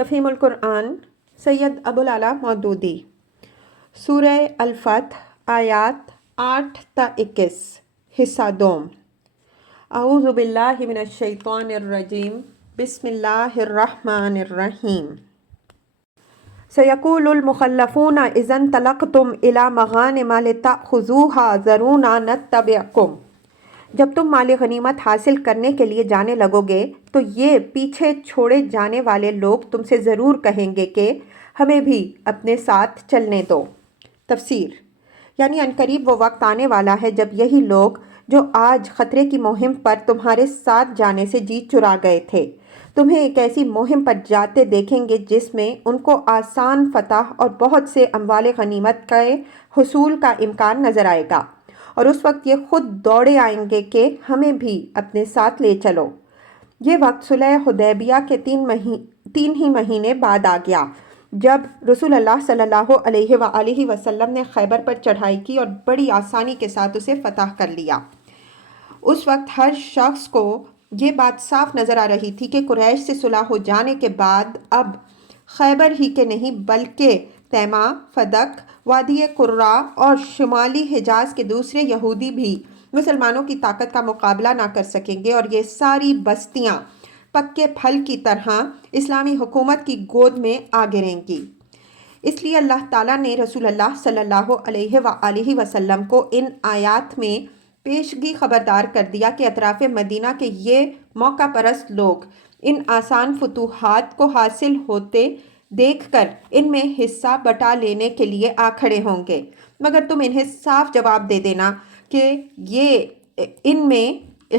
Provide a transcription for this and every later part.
تفہیم القرآن سید ابوالعلا مودودی سورہ الفتح آیات 8 تا 21 حصہ دوم۔ اعوذ باللہ من الشیطان الرجیم بسم اللہ الرحمن الرحیم۔ سیقول المخلفون اذا انطلقتم الی مغانم لتأخذوها ذرونا نتبعکم۔ جب تم مال غنیمت حاصل کرنے کے لیے جانے لگو گے تو یہ پیچھے چھوڑے جانے والے لوگ تم سے ضرور کہیں گے کہ ہمیں بھی اپنے ساتھ چلنے دو۔ تفسیر یعنی عنقریب وہ وقت آنے والا ہے جب یہی لوگ جو آج خطرے کی مہم پر تمہارے ساتھ جانے سے جی چرا گئے تھے تمہیں ایک ایسی مہم پر جاتے دیکھیں گے جس میں ان کو آسان فتح اور بہت سے اموال غنیمت کے حصول کا امکان نظر آئے گا، اور اس وقت یہ خود دوڑے آئیں گے کہ ہمیں بھی اپنے ساتھ لے چلو۔ یہ وقت صلح حدیبیہ کے 3 ہی مہینے بعد آ گیا جب رسول اللہ صلی اللہ علیہ وآلہ وسلم نے خیبر پر چڑھائی کی اور بڑی آسانی کے ساتھ اسے فتح کر لیا۔ اس وقت ہر شخص کو یہ بات صاف نظر آ رہی تھی کہ قریش سے صلح ہو جانے کے بعد اب خیبر ہی کے نہیں بلکہ تیمہ، فدق، وادی قرہ اور شمالی حجاز کے دوسرے یہودی بھی مسلمانوں کی طاقت کا مقابلہ نہ کر سکیں گے، اور یہ ساری بستیاں پکے پھل کی طرح اسلامی حکومت کی گود میں آ گریں گی۔ اس لیے اللہ تعالیٰ نے رسول اللہ صلی اللہ علیہ وآلہ وسلم کو ان آیات میں پیشگی خبردار کر دیا کہ اطراف مدینہ کے یہ موقع پرست لوگ ان آسان فتوحات کو حاصل ہوتے دیکھ کر ان میں حصہ بٹا لینے کے لیے آ کھڑے ہوں گے، مگر تم انہیں صاف جواب دے دینا کہ یہ ان میں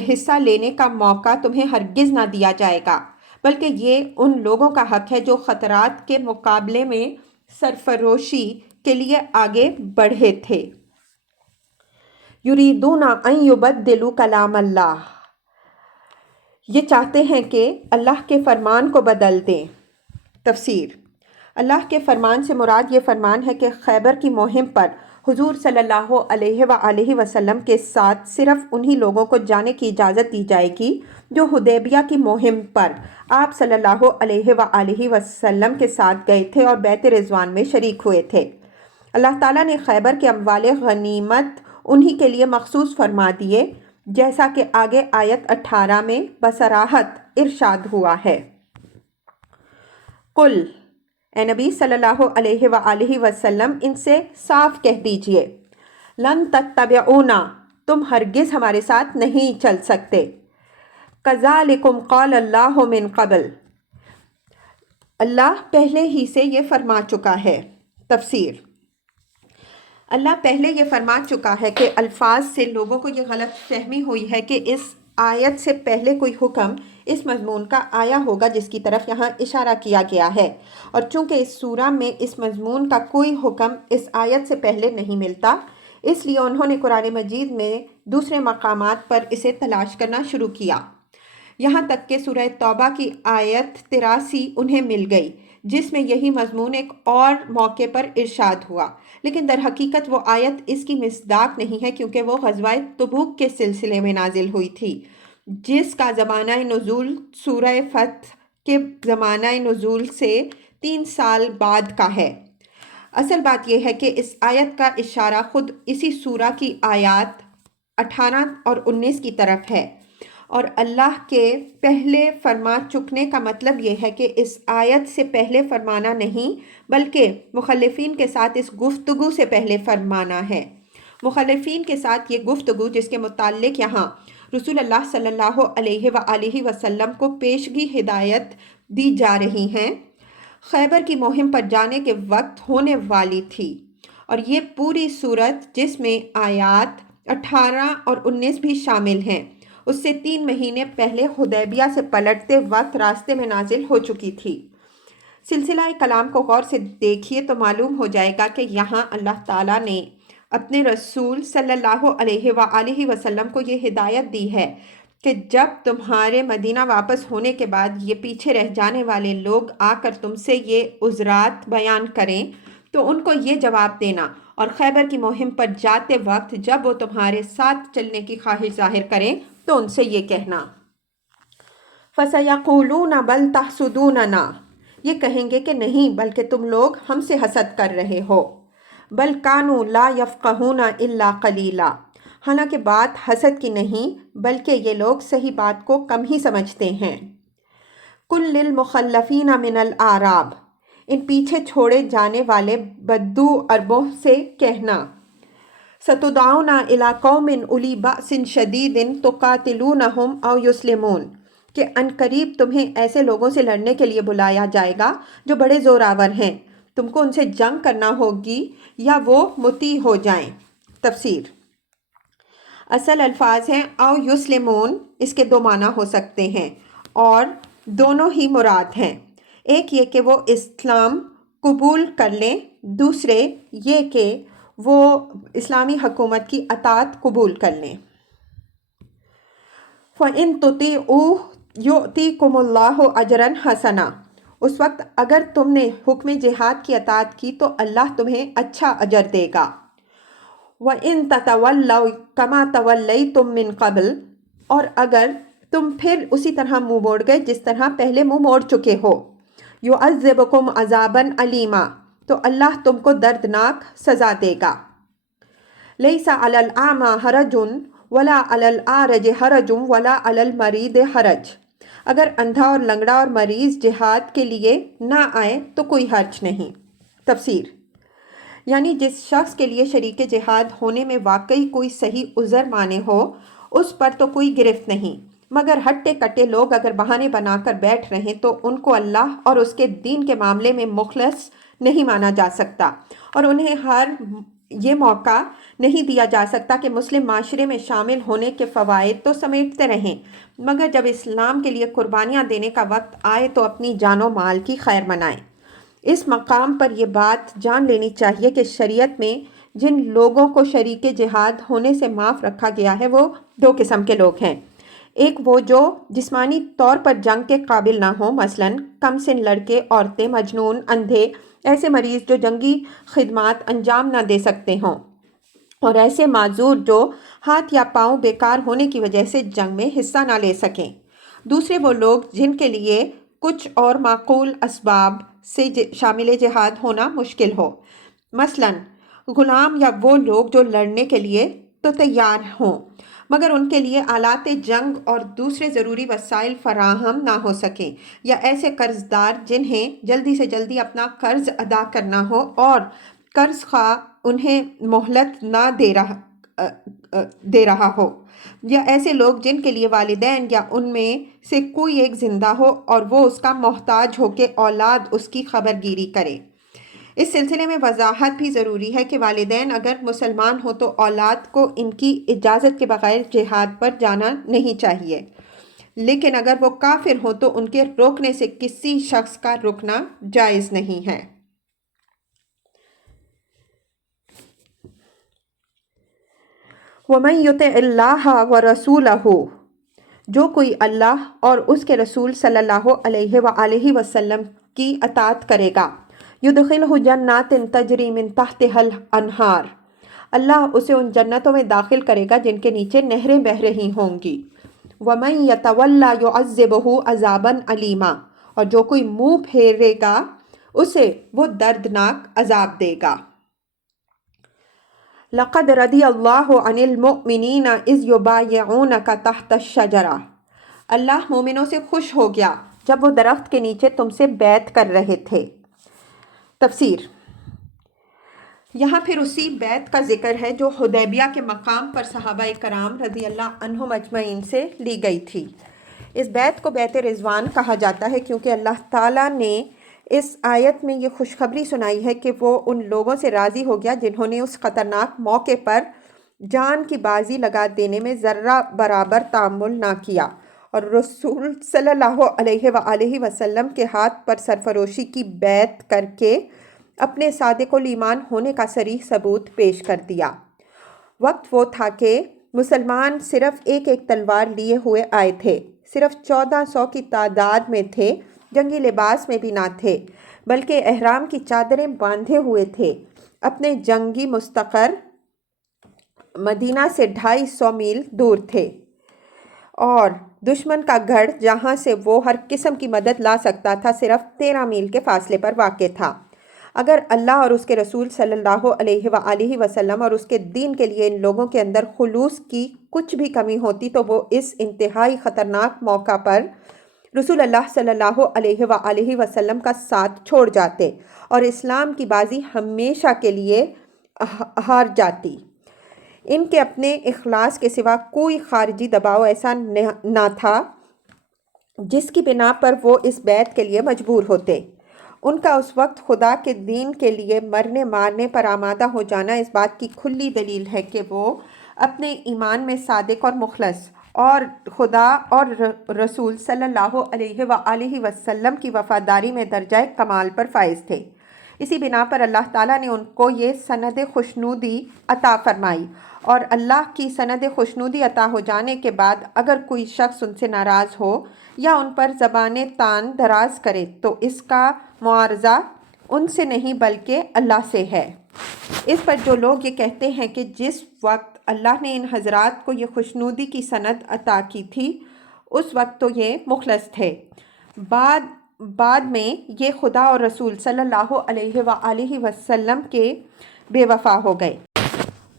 حصہ لینے کا موقع تمہیں ہرگز نہ دیا جائے گا، بلکہ یہ ان لوگوں کا حق ہے جو خطرات کے مقابلے میں سرفروشی کے لیے آگے بڑھے تھے۔ یریدون ان یبدلوا کلام اللہ، یہ چاہتے ہیں کہ اللہ کے فرمان کو بدل دیں۔ تفسیر اللہ کے فرمان سے مراد یہ فرمان ہے کہ خیبر کی مہم پر حضور صلی اللہ علیہ وآلہ وسلم کے ساتھ صرف انہی لوگوں کو جانے کی اجازت دی جائے گی جو حدیبیہ کی مہم پر آپ صلی اللہ علیہ وآلہ وسلم کے ساتھ گئے تھے اور بیعت رضوان میں شریک ہوئے تھے۔ اللہ تعالیٰ نے خیبر کے اموال غنیمت انہی کے لیے مخصوص فرما دیے، جیسا کہ آگے آیت 18 میں بصراحت ارشاد ہوا ہے۔ قل، اے نبی صلی اللہ علیہ وآلہ وسلم ان سے صاف کہہ دیجئے، لن تتبعونا، تم ہرگز ہمارے ساتھ نہیں چل سکتے۔ کذالکم قال اللہ من قبل، اللہ پہلے ہی سے یہ فرما چکا ہے۔ تفسیر اللہ پہلے یہ فرما چکا ہے کہ الفاظ سے لوگوں کو یہ غلط فہمی ہوئی ہے کہ اس آیت سے پہلے کوئی حکم اس مضمون کا آیا ہوگا جس کی طرف یہاں اشارہ کیا گیا ہے، اور چونکہ اس سورہ میں اس مضمون کا کوئی حکم اس آیت سے پہلے نہیں ملتا، اس لیے انہوں نے قرآن مجید میں دوسرے مقامات پر اسے تلاش کرنا شروع کیا، یہاں تک کہ سورہ توبہ کی آیت 83 انہیں مل گئی جس میں یہی مضمون ایک اور موقع پر ارشاد ہوا، لیکن در حقیقت وہ آیت اس کی مصداق نہیں ہے کیونکہ وہ غزوہ تبوک کے سلسلے میں نازل ہوئی تھی، جس کا زمانہ نزول سورہ فتح کے زمانہ نزول سے 3 سال بعد کا ہے۔ اصل بات یہ ہے کہ اس آیت کا اشارہ خود اسی سورہ کی آیات 18 اور 19 کی طرف ہے، اور اللہ کے پہلے فرما چکنے کا مطلب یہ ہے کہ اس آیت سے پہلے فرمانا نہیں بلکہ مخلفین کے ساتھ اس گفتگو سے پہلے فرمانا ہے۔ مخلفین کے ساتھ یہ گفتگو جس کے متعلق یہاں رسول اللہ صلی اللہ علیہ وآلہ وسلم کو پیشگی ہدایت دی جا رہی ہیں، خیبر کی مہم پر جانے کے وقت ہونے والی تھی، اور یہ پوری صورت جس میں آیات 18 اور 19 بھی شامل ہیں اس سے 3 مہینے پہلے حدیبیہ سے پلٹتے وقت راستے میں نازل ہو چکی تھی۔ سلسلہ کلام کو غور سے دیکھیے تو معلوم ہو جائے گا کہ یہاں اللہ تعالیٰ نے اپنے رسول صلی اللہ علیہ وآلہ وسلم کو یہ ہدایت دی ہے کہ جب تمہارے مدینہ واپس ہونے کے بعد یہ پیچھے رہ جانے والے لوگ آ کر تم سے یہ عذرات بیان کریں تو ان کو یہ جواب دینا، اور خیبر کی مہم پر جاتے وقت جب وہ تمہارے ساتھ چلنے کی خواہش ظاہر کریں تو ان سے یہ کہنا، فَسَيَقُولُونَ بَلْ تَحْسُدُونَنَا، یہ کہیں گے کہ نہیں بلکہ تم لوگ ہم سے حسد کر رہے ہو۔ بل کانوا لا یفقہون الا قلیلا، حالانکہ بات حسد کی نہیں بلکہ یہ لوگ صحیح بات کو کم ہی سمجھتے ہیں۔ قل للمخلفین من الاعراب، ان پیچھے چھوڑے جانے والے بدو عربوں سے کہنا، ستدعون الی قوم اولی بأس شدید تقاتلونہم او یسلمون، کہ عنقریب تمہیں ایسے لوگوں سے لڑنے کے لیے بلایا جائے گا جو بڑے زوراور ہیں، تم کو ان سے جنگ کرنا ہوگی یا وہ مطیع ہو جائیں۔ تفسیر: اصل الفاظ ہیں او یسلمون، اس کے دو معنی ہو سکتے ہیں اور دونوں ہی مراد ہیں۔ ایک یہ کہ وہ اسلام قبول کر لیں، دوسرے یہ کہ وہ اسلامی حکومت کی اطاعت قبول کر لیں۔ فَإِن تُطِیعُوهُ یُؤْتِکُمُ اللَّهُ أَجْرًا حَسَنًا، اس وقت اگر تم نے حکم جہاد کی اطاعت کی تو اللہ تمہیں اچھا اجر دے گا۔ وَإِن تَتَوَلَّوْا كَمَا تَوَلَّيْتُم مِّن قَبْلُ، اور اگر تم پھر اسی طرح منہ موڑ گئے جس طرح پہلے منہ موڑ چکے ہو، يُعَذِّبْكُمْ عَذَابًا أَلِيمًا، تو اللہ تم کو دردناک سزا دے گا۔ لَيْسَ عَلَى الْأَعْمَى حَرَجٌ وَلَا عَلَى الْأَعْرَجِ حَرَجٌ وَلَا عَلَى الْمَرِيضِ حَرَجٌ، اگر اندھا اور لنگڑا اور مریض جہاد کے لیے نہ آئے تو کوئی حرج نہیں۔ تفسیر: یعنی جس شخص کے لیے شریک جہاد ہونے میں واقعی کوئی صحیح عذر مانے ہو اس پر تو کوئی گرفت نہیں، مگر ہٹے کٹے لوگ اگر بہانے بنا کر بیٹھ رہیں تو ان کو اللہ اور اس کے دین کے معاملے میں مخلص نہیں مانا جا سکتا، اور انہیں یہ موقع نہیں دیا جا سکتا کہ مسلم معاشرے میں شامل ہونے کے فوائد تو سمیٹتے رہیں، مگر جب اسلام کے لیے قربانیاں دینے کا وقت آئے تو اپنی جان و مال کی خیر منائیں۔ اس مقام پر یہ بات جان لینی چاہیے کہ شریعت میں جن لوگوں کو شریک جہاد ہونے سے معاف رکھا گیا ہے وہ دو قسم کے لوگ ہیں۔ ایک وہ جو جسمانی طور پر جنگ کے قابل نہ ہوں، مثلاً کم سن لڑکے، عورتیں، مجنون، اندھے، ایسے مریض جو جنگی خدمات انجام نہ دے سکتے ہوں، اور ایسے معذور جو ہاتھ یا پاؤں بیکار ہونے کی وجہ سے جنگ میں حصہ نہ لے سکیں۔ دوسرے وہ لوگ جن کے لیے کچھ اور معقول اسباب سے شامل جہاد ہونا مشکل ہو، مثلاً غلام یا وہ لوگ جو لڑنے کے لیے تو تیار ہوں مگر ان کے لیے آلات جنگ اور دوسرے ضروری وسائل فراہم نہ ہو سکیں، یا ایسے قرض دار جنہیں جلدی سے جلدی اپنا قرض ادا کرنا ہو اور قرض خواہ انہیں مہلت نہ دے رہا ہو، یا ایسے لوگ جن کے لیے والدین یا ان میں سے کوئی ایک زندہ ہو اور وہ اس کا محتاج ہو کہ اولاد اس کی خبر گیری کرے۔ اس سلسلے میں وضاحت بھی ضروری ہے کہ والدین اگر مسلمان ہوں تو اولاد کو ان کی اجازت کے بغیر جہاد پر جانا نہیں چاہیے، لیکن اگر وہ کافر ہوں تو ان کے روکنے سے کسی شخص کا رکنا جائز نہیں ہے۔ وَمَن يُطِعِ اللَّهَ وَرَسُولَهُ، جو کوئی اللہ اور اس کے رسول صلی اللہ علیہ وآلہ وسلم کی اطاعت کرے گا، یدخلہ جنات تجری من تحتہا الانہار، اللہ اسے ان جنتوں میں داخل کرے گا جن کے نیچے نہریں بہہ رہی ہوں گی۔ وَمَن يَتَوَلَّ يُعَذِّبْهُ عَذَابًا عَلِيمًا، اور جو کوئی منہ پھیرے گا اسے وہ دردناک عذاب دے گا۔ لَقَدْ رَضِيَ اللَّهُ عَنِ الْمُؤْمِنِينَ إِذْ يُبَايِعُونَكَ تَحْتَ الشَّجَرَةِ، اللہ مومنوں سے خوش ہو گیا جب وہ درخت کے نیچے تم سے بیعت کر رہے تھے۔ تفسیر: یہاں پھر اسی بیعت کا ذکر ہے جو حدیبیہ کے مقام پر صحابہ کرام رضی اللہ عنہم اجمعین سے لی گئی تھی۔ اس بیعت کو بیعت رضوان کہا جاتا ہے کیونکہ اللہ تعالیٰ نے اس آیت میں یہ خوشخبری سنائی ہے کہ وہ ان لوگوں سے راضی ہو گیا جنہوں نے اس خطرناک موقع پر جان کی بازی لگا دینے میں ذرہ برابر تحمل نہ کیا، اور رسول صلی اللہ علیہ وآلہ وسلم کے ہاتھ پر سرفروشی کی بیعت کر کے اپنے صادق الایمان ہونے کا صریح ثبوت پیش کر دیا۔ وقت وہ تھا کہ مسلمان صرف ایک ایک تلوار لیے ہوئے آئے تھے، صرف 1400 کی تعداد میں تھے، جنگی لباس میں بھی نہ تھے، بلکہ احرام کی چادریں باندھے ہوئے تھے، اپنے جنگی مستقر مدینہ سے 250 میل دور تھے، اور دشمن کا گڑھ جہاں سے وہ ہر قسم کی مدد لا سکتا تھا صرف 13 میل کے فاصلے پر واقع تھا۔ اگر اللہ اور اس کے رسول صلی اللہ علیہ وآلہ وسلم اور اس کے دین کے لیے ان لوگوں کے اندر خلوص کی کچھ بھی کمی ہوتی تو وہ اس انتہائی خطرناک موقع پر رسول اللہ صلی اللہ علیہ وآلہ وسلم کا ساتھ چھوڑ جاتے اور اسلام کی بازی ہمیشہ کے لیے ہار جاتی۔ ان کے اپنے اخلاص کے سوا کوئی خارجی دباؤ ایسا نہ تھا جس کی بنا پر وہ اس بیعت کے لیے مجبور ہوتے۔ ان کا اس وقت خدا کے دین کے لیے مرنے مارنے پر آمادہ ہو جانا اس بات کی کھلی دلیل ہے کہ وہ اپنے ایمان میں صادق اور مخلص اور خدا اور رسول صلی اللہ علیہ وآلہ وسلم کی وفاداری میں درجہ کمال پر فائز تھے۔ اسی بنا پر اللہ تعالیٰ نے ان کو یہ سند خوشنودی عطا فرمائی، اور اللہ کی سند خوشنودی عطا ہو جانے کے بعد اگر کوئی شخص ان سے ناراض ہو یا ان پر زبان تان دراز کرے تو اس کا معارضہ ان سے نہیں بلکہ اللہ سے ہے۔ اس پر جو لوگ یہ کہتے ہیں کہ جس وقت اللہ نے ان حضرات کو یہ خوشنودی کی سند عطا کی تھی اس وقت تو یہ مخلص تھے، بعد میں یہ خدا اور رسول صلی اللہ علیہ وآلہ وسلم کے بے وفا ہو گئے۔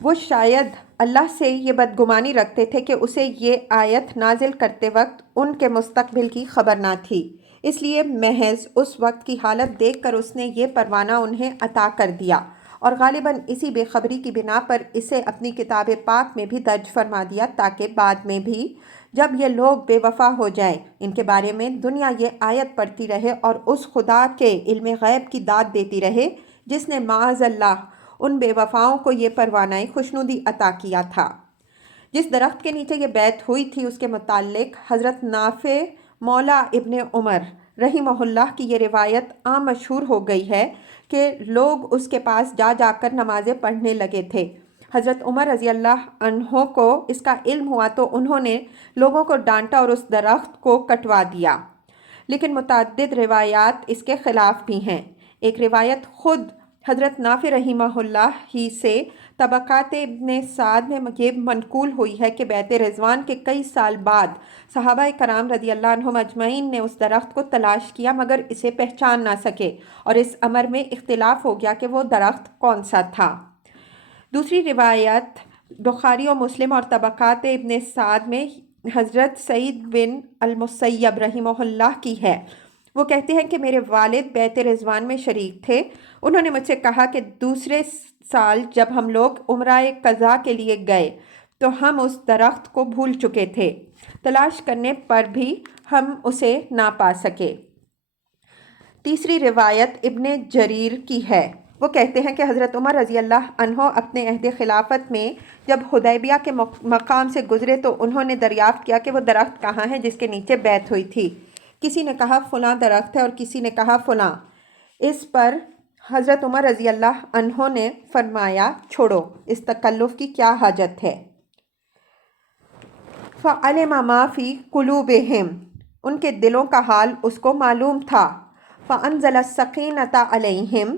وہ شاید اللہ سے یہ بدگمانی رکھتے تھے کہ اسے یہ آیت نازل کرتے وقت ان کے مستقبل کی خبر نہ تھی، اس لیے محض اس وقت کی حالت دیکھ کر اس نے یہ پروانہ انہیں عطا کر دیا، اور غالباً اسی بے خبری کی بنا پر اسے اپنی کتاب پاک میں بھی درج فرما دیا تاکہ بعد میں بھی جب یہ لوگ بے وفا ہو جائیں ان کے بارے میں دنیا یہ آیت پڑھتی رہے اور اس خدا کے علم غیب کی داد دیتی رہے جس نے معاذ اللہ ان بے وفاؤں کو یہ پروانہ خوشنودی عطا کیا تھا۔ جس درخت کے نیچے یہ بیعت ہوئی تھی اس کے متعلق حضرت نافع مولا ابن عمر رحمہ اللہ کی یہ روایت عام مشہور ہو گئی ہے کہ لوگ اس کے پاس جا جا کر نمازیں پڑھنے لگے تھے۔ حضرت عمر رضی اللہ عنہ کو اس کا علم ہوا تو انہوں نے لوگوں کو ڈانٹا اور اس درخت کو کٹوا دیا، لیکن متعدد روایات اس کے خلاف بھی ہیں۔ ایک روایت خود حضرت نافع رحمہ اللہ ہی سے طبقات ابن سعد میں یہ منقول ہوئی ہے کہ بیعت رضوان کے کئی سال بعد صحابہ کرام رضی اللہ عنہم اجمعین نے اس درخت کو تلاش کیا مگر اسے پہچان نہ سکے، اور اس امر میں اختلاف ہو گیا کہ وہ درخت کون سا تھا۔ دوسری روایت بخاری و مسلم اور طبقات ابن سعد میں حضرت سعید بن المسیب رحمہ اللہ کی ہے۔ وہ کہتے ہیں کہ میرے والد بیعت رضوان میں شریک تھے۔ انہوں نے مجھ سے کہا کہ دوسرے سال جب ہم لوگ عمرہ قضاء کے لیے گئے تو ہم اس درخت کو بھول چکے تھے، تلاش کرنے پر بھی ہم اسے نہ پا سکے۔ تیسری روایت ابن جریر کی ہے۔ وہ کہتے ہیں کہ حضرت عمر رضی اللہ عنہ اپنے عہد خلافت میں جب حدیبیہ کے مقام سے گزرے تو انہوں نے دریافت کیا کہ وہ درخت کہاں ہے جس کے نیچے بیعت ہوئی تھی۔ کسی نے کہا فلاں درخت ہے اور کسی نے کہا فلاں۔ اس پر حضرت عمر رضی اللہ عنہ نے فرمایا چھوڑو، اس تکلف کی کیا حاجت ہے۔ فعلم ما فی قلوبہم، ان کے دلوں کا حال اس کو معلوم تھا۔ فانزل السکینۃ علیہم،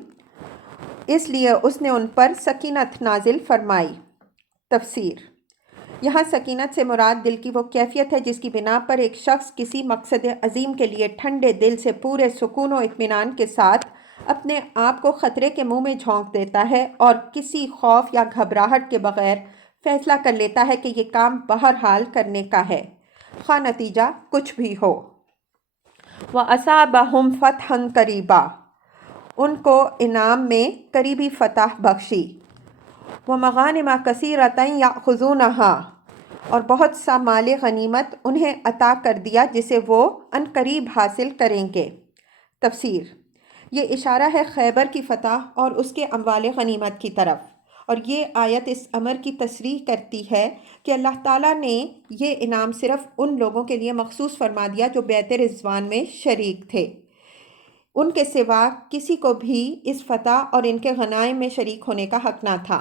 اس لیے اس نے ان پر سکینت نازل فرمائی۔ تفسیر: یہاں سکینت سے مراد دل کی وہ کیفیت ہے جس کی بنا پر ایک شخص کسی مقصد عظیم کے لیے ٹھنڈے دل سے پورے سکون و اطمینان کے ساتھ اپنے آپ کو خطرے کے منہ میں جھونک دیتا ہے اور کسی خوف یا گھبراہٹ کے بغیر فیصلہ کر لیتا ہے کہ یہ کام بہرحال کرنے کا ہے، خواہ نتیجہ کچھ بھی ہو۔ وَأَصَابَهُمْ فَتْحًا قَرِيبًا، ان کو انعام میں قریبی فتح بخشی۔ وَمَغَانِمَ كَثِيرَةً يَأْخُذُونَهَا، اور بہت سا مال غنیمت انہیں عطا کر دیا جسے وہ عنقریب حاصل کریں گے۔ تفسیر: یہ اشارہ ہے خیبر کی فتح اور اس کے اموال غنیمت کی طرف، اور یہ آیت اس امر کی تصریح کرتی ہے کہ اللہ تعالیٰ نے یہ انعام صرف ان لوگوں کے لیے مخصوص فرما دیا جو بیعت رضوان میں شریک تھے، ان کے سوا کسی کو بھی اس فتح اور ان کے غنائم میں شریک ہونے کا حق نہ تھا۔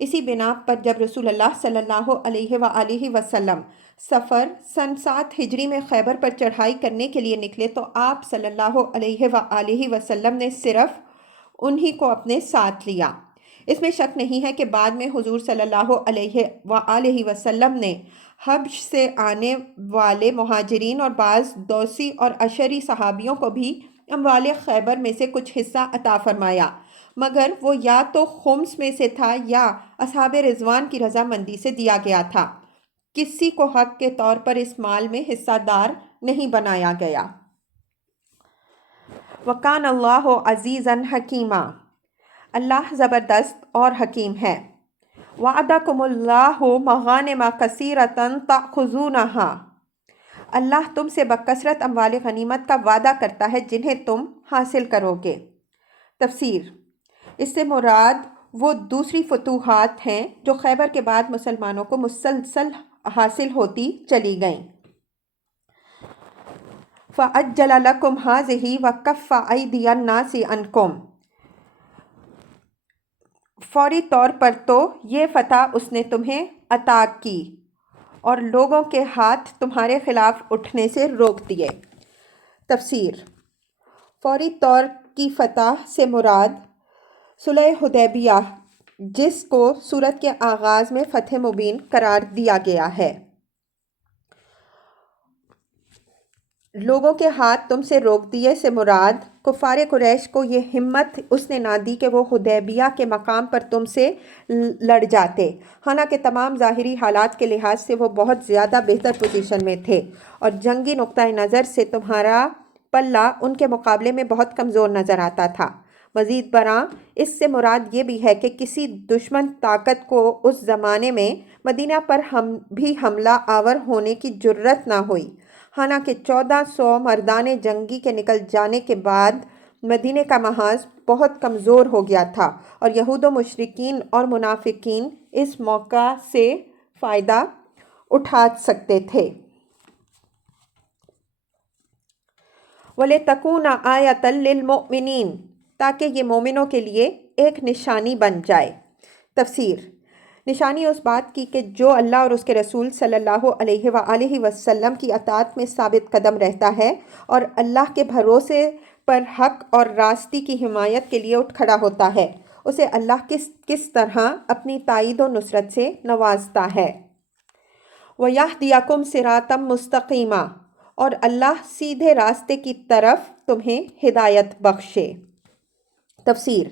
اسی بنا پر جب رسول اللہ صلی اللہ علیہ وآلہ وسلم صفر سن 7 ہجری میں خیبر پر چڑھائی کرنے کے لیے نکلے تو آپ صلی اللہ علیہ وآلہ وسلم نے صرف انہی کو اپنے ساتھ لیا۔ اس میں شک نہیں ہے کہ بعد میں حضور صلی اللہ علیہ وآلہ وسلم نے حبش سے آنے والے مہاجرین اور بعض دوسی اور اشری صحابیوں کو بھی اموال خیبر میں سے کچھ حصہ عطا فرمایا، مگر وہ یا تو خمس میں سے تھا یا اصحاب رضوان کی رضامندی سے دیا گیا تھا۔ کسی کو حق کے طور پر اس مال میں حصہ دار نہیں بنایا گیا۔ وَكَانَ اللَّهُ عَزِيزًا حَكِيمًا، اللہ زبردست اور حکیم ہے۔ وَعَدَكُمُ اللَّهُ مَغَانِمَ كَثِيرَةً تَأْخُذُونَهَا، اللہ تم سے بکثرت اموال غنیمت کا وعدہ کرتا ہے جنہیں تم حاصل کرو گے۔ تفسیر، اس سے مراد وہ دوسری فتوحات ہیں جو خیبر کے بعد مسلمانوں کو مسلسل حاصل ہوتی چلی گئیں۔ فَأَجَّلَ لَكُمْ هَٰذِهِ وَكَفَّ أَيْدِيَ النَّاسِ عَنْكُمْ، فوری طور پر تو یہ فتح اس نے تمہیں عطا کی اور لوگوں کے ہاتھ تمہارے خلاف اٹھنے سے روک دیے۔ تفسیر، فوری طور کی فتح سے مراد صلح حدیبیہ جس کو سورت کے آغاز میں فتح مبین قرار دیا گیا ہے۔ لوگوں کے ہاتھ تم سے روک دیے سے مراد کفار قریش کو یہ ہمت اس نے نہ دی کہ وہ حدیبیہ کے مقام پر تم سے لڑ جاتے، حالانکہ تمام ظاہری حالات کے لحاظ سے وہ بہت زیادہ بہتر پوزیشن میں تھے اور جنگی نقطۂ نظر سے تمہارا پلہ ان کے مقابلے میں بہت کمزور نظر آتا تھا۔ مزید برآں اس سے مراد یہ بھی ہے کہ کسی دشمن طاقت کو اس زمانے میں مدینہ پر بھی حملہ آور ہونے کی جرأت نہ ہوئی، حالانکہ 1400 مردان جنگی کے نکل جانے کے بعد مدینہ کا محاذ بہت کمزور ہو گیا تھا اور یہود و مشرکین اور منافقین اس موقع سے فائدہ اٹھا سکتے تھے۔ وَلِتَكُونَ آیَةً لِلْمُؤْمِنِينَ، تاکہ یہ مومنوں کے لیے ایک نشانی بن جائے۔ تفسیر، نشانی اس بات کی کہ جو اللہ اور اس کے رسول صلی اللہ علیہ وآلہ وسلم کی اطاعت میں ثابت قدم رہتا ہے اور اللہ کے بھروسے پر حق اور راستی کی حمایت کے لیے اٹھ کھڑا ہوتا ہے، اسے اللہ کس طرح اپنی تائید و نصرت سے نوازتا ہے۔ وَيَهْدِيَكُمْ صِرَاطًا مُسْتَقِيمًا، اور اللہ سیدھے راستے کی طرف تمہیں ہدایت بخشے۔ تفسیر،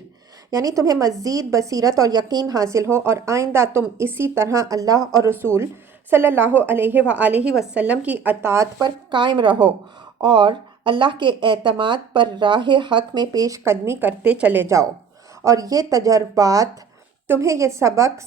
یعنی تمہیں مزید بصیرت اور یقین حاصل ہو اور آئندہ تم اسی طرح اللہ اور رسول صلی اللہ علیہ وآلہ وسلم کی اطاعت پر قائم رہو اور اللہ کے اعتماد پر راہ حق میں پیش قدمی کرتے چلے جاؤ، اور یہ تجربات تمہیں یہ سبق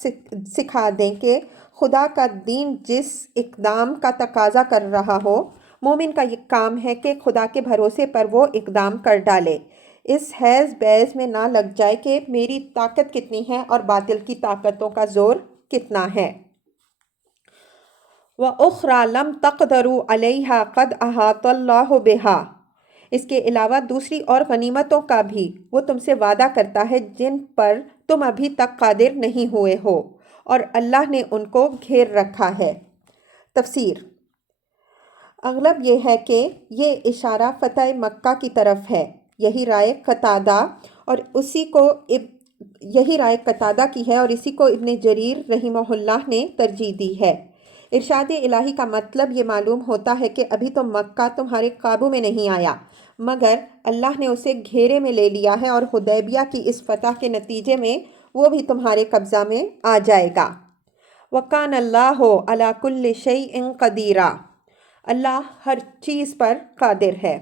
سکھا دیں کہ خدا کا دین جس اقدام کا تقاضا کر رہا ہو، مومن کا یہ کام ہے کہ خدا کے بھروسے پر وہ اقدام کر ڈالے، اس حیض بیض میں نہ لگ جائے کہ میری طاقت کتنی ہے اور باطل کی طاقتوں کا زور کتنا ہے۔ وَأُخْرَى لَمْ تَقْدَرُوا عَلَيْهَا قَدْ أَحَاطَ اللَّهُ بِهَا، اس کے علاوہ دوسری اور غنیمتوں کا بھی وہ تم سے وعدہ کرتا ہے جن پر تم ابھی تک قادر نہیں ہوئے ہو، اور اللہ نے ان کو گھیر رکھا ہے۔ تفسیر، اغلب یہ ہے کہ یہ اشارہ فتح مکہ کی طرف ہے، یہی رائے قتادہ کی ہے اور اسی کو ابن جریر رحمہ اللہ نے ترجیح دی ہے۔ ارشاد الہی کا مطلب یہ معلوم ہوتا ہے کہ ابھی تو مکہ تمہارے قابو میں نہیں آیا، مگر اللہ نے اسے گھیرے میں لے لیا ہے اور حدیبیہ کی اس فتح کے نتیجے میں وہ بھی تمہارے قبضہ میں آ جائے گا۔ وَكَانَ اللَّهُ عَلَى كُلِّ شَيْءٍ قَدِيرًا، اللہ ہر چیز پر قادر ہے۔